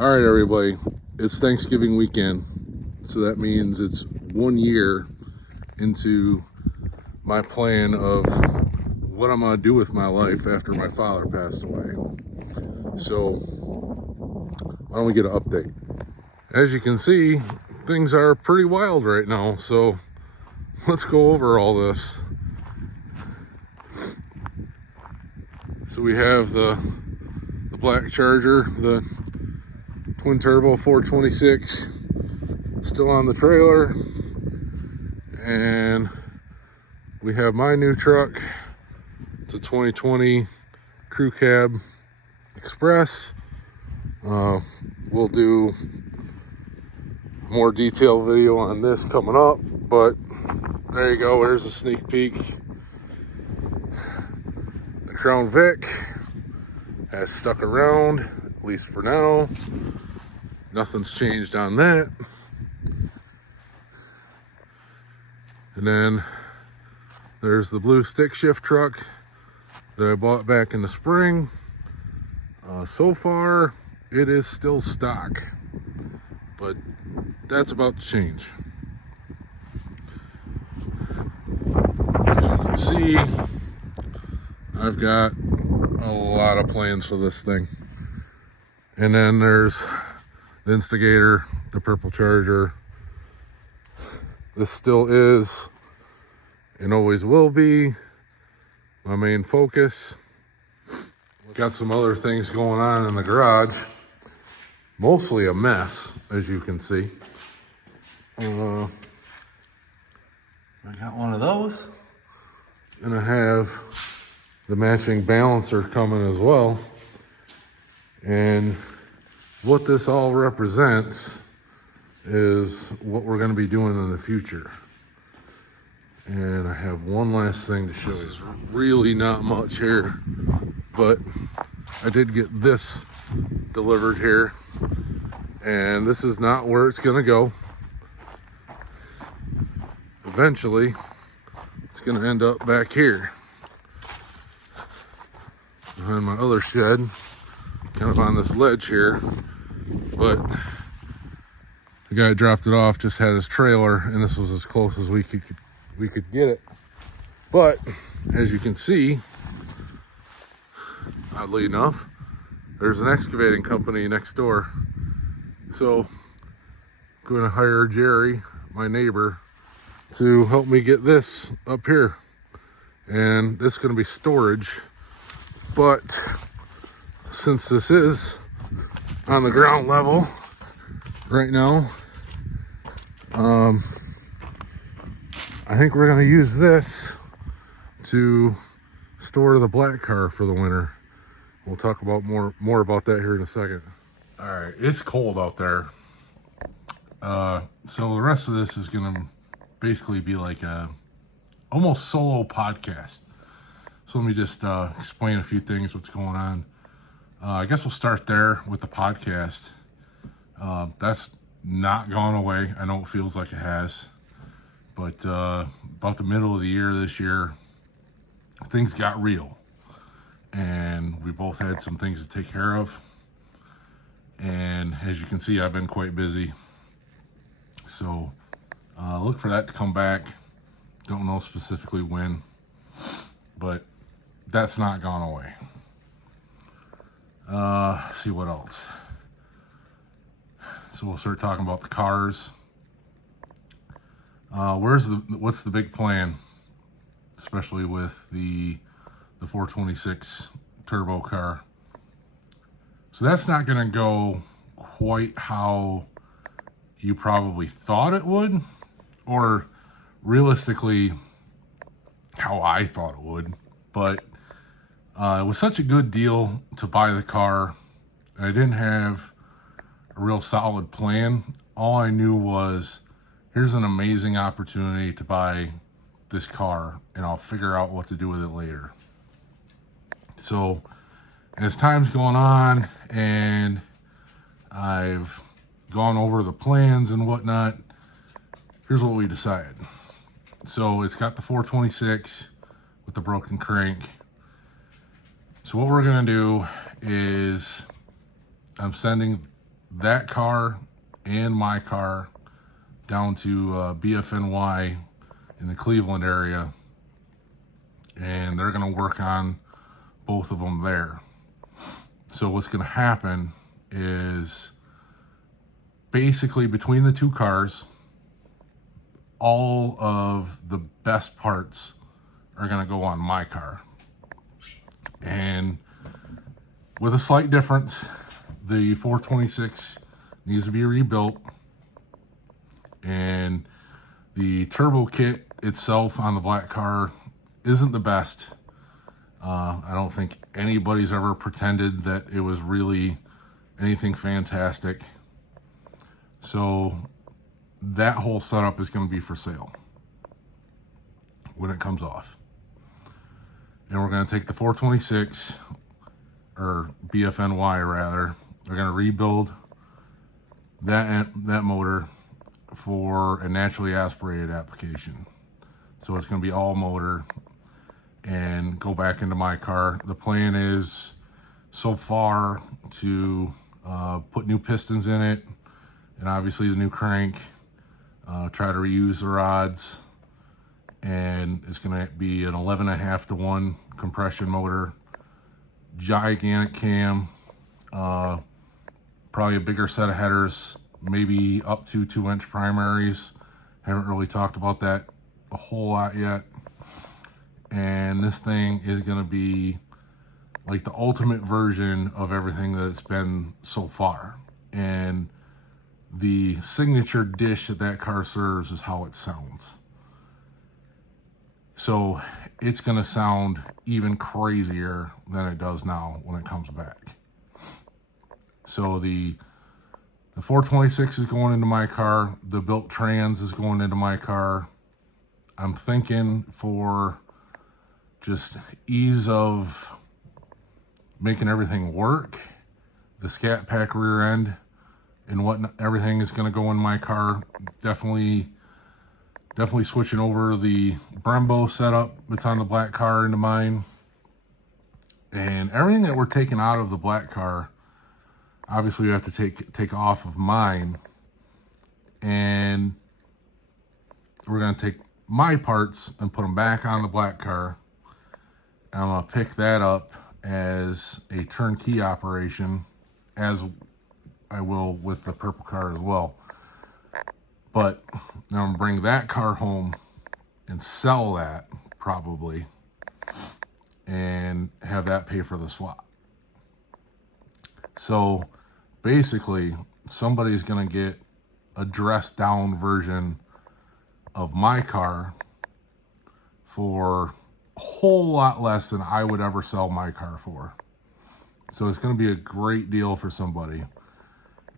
All right, everybody, it's Thanksgiving weekend, so that means it's 1 year into my plan of what I'm gonna do with my life after my father passed away. So why don't we get an update? As you can see, things are pretty wild right now, so let's go over all this. So we have the black Charger, the twin turbo 426, still on the trailer, and we have my new truck. It's a 2020 Crew Cab Express. We'll do more detailed video on this coming up, but there you go. There's a sneak peek. The Crown Vic has stuck around, at least for now. Nothing's changed on that. And then there's the blue stick shift truck that I bought back in the spring. So far, it is still stock, but that's about to change. As you can see, I've got a lot of plans for this thing. And then there's the Instigator, the purple Charger. This still is and always will be my main focus. Got some other things going on in the garage. Mostly a mess, as you can see. I got one of those. And I have the matching balancer coming as well. And what this all represents is what we're going to be doing in the future. And I have one last thing to show you. This is really not much here, but I did get this delivered here, and this is not where it's going to go. Eventually, it's going to end up back here behind my other shed, kind of on this ledge here. But the guy dropped it off, just had his trailer, and this was as close as we could get it. But as you can see, oddly enough, there's an excavating company next door. So I'm going to hire Jerry, my neighbor, to help me get this up here. And this is going to be storage. But since this is on the ground level right now, I think we're going to use this to store the black car for the winter. We'll talk about more about that here in a second. All right, it's cold out there. So the rest of this is going to basically be like a almost solo podcast. So let me just explain a few things, what's going on. I guess we'll start there with the podcast. That's not gone away. I know it feels like it has. But about the middle of the year this year, things got real. And we both had some things to take care of. And as you can see, I've been quite busy. So look for that to come back. Don't know specifically when, but that's not gone away. Let's see what else. So we'll start talking about the cars. What's the big plan, especially with the 426 turbo car? So that's not going to go quite how you probably thought it would, or realistically how I thought it would. But it was such a good deal to buy the car, and I didn't have a real solid plan. All I knew was, here's an amazing opportunity to buy this car, and I'll figure out what to do with it later. So as time's going on and I've gone over the plans and whatnot, here's what we decided. So it's got the 426 with the broken crank. So what we're gonna do is I'm sending that car and my car down to BFNY in the Cleveland area, and they're going to work on both of them there. So what's going to happen is basically between the two cars, all of the best parts are going to go on my car. And with a slight difference, the 426 needs to be rebuilt, and the turbo kit itself on the black car isn't the best. I don't think anybody's ever pretended that it was really anything fantastic. So that whole setup is going to be for sale when it comes off. And we're going to take the 426, or BFNY rather, we're going to rebuild that motor for a naturally aspirated application. So it's going to be all motor and go back into my car. The plan is so far to put new pistons in it, and obviously the new crank, try to reuse the rods, and it's going to be an 11.5-to-1 compression motor, gigantic cam, probably a bigger set of headers, maybe up to 2-inch primaries. Haven't really talked about that a whole lot yet. And this thing is going to be like the ultimate version of everything that it's been so far. And the signature dish that car serves is how it sounds. So it's going to sound even crazier than it does now when it comes back. So the 426 is going into my car. The built trans is going into my car. I'm thinking for just ease of making everything work, the Scat Pack rear end and everything is going to go in my car. Definitely switching over the Brembo setup that's on the black car into mine. And everything that we're taking out of the black car, obviously we have to take off of mine. And we're going to take my parts and put them back on the black car. And I'm going to pick that up as a turnkey operation, as I will with the purple car as well. But now I'm going to bring that car home and sell that probably, and have that pay for the swap. So basically somebody's going to get a dressed down version of my car for a whole lot less than I would ever sell my car for. So it's going to be a great deal for somebody,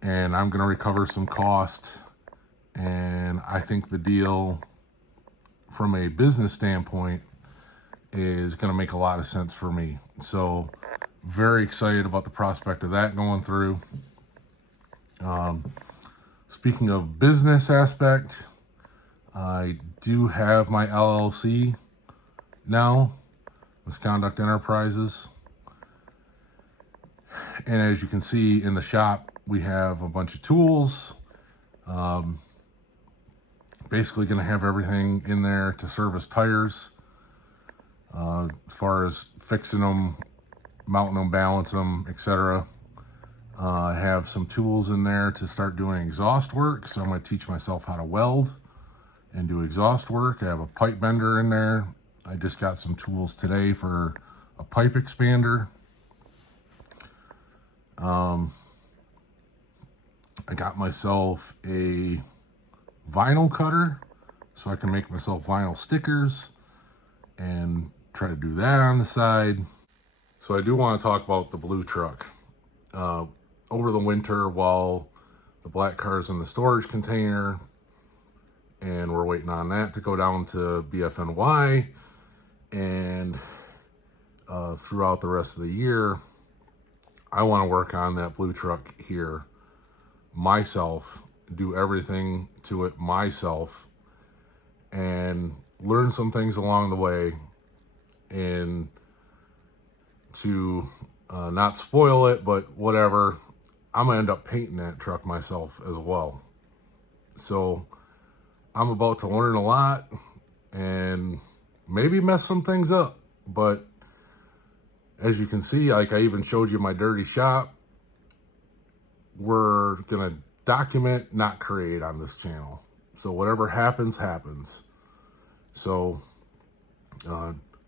and I'm going to recover some cost. And I think the deal from a business standpoint is going to make a lot of sense for me. So very excited about the prospect of that going through. Speaking of business aspect, I do have my LLC now, Misconduct Enterprises. And as you can see in the shop, we have a bunch of tools. Basically going to have everything in there to service tires, as far as fixing them, mounting them, balance them, etc. I have some tools in there to start doing exhaust work, so I'm going to teach myself how to weld and do exhaust work. I have a pipe bender in there. I just got some tools today for a pipe expander. I got myself a vinyl cutter so I can make myself vinyl stickers and try to do that on the side. So I do want to talk about the blue truck. Over the winter, while the black car is in the storage container and we're waiting on that to go down to BFNY, and throughout the rest of the year, I want to work on that blue truck here myself, do everything to it myself, and learn some things along the way, and to not spoil it, but whatever, I'm gonna end up painting that truck myself as well. So I'm about to learn a lot and maybe mess some things up. But as you can see, like I even showed you my dirty shop, we're gonna document, not create on this channel. So whatever happens, happens. So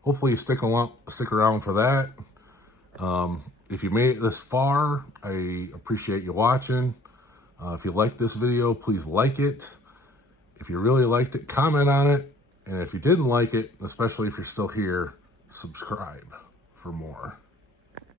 hopefully you stick around for that. If you made it this far, I appreciate you watching. If you liked this video, please like it. If you really liked it, comment on it. And if you didn't like it, especially if you're still here, subscribe for more.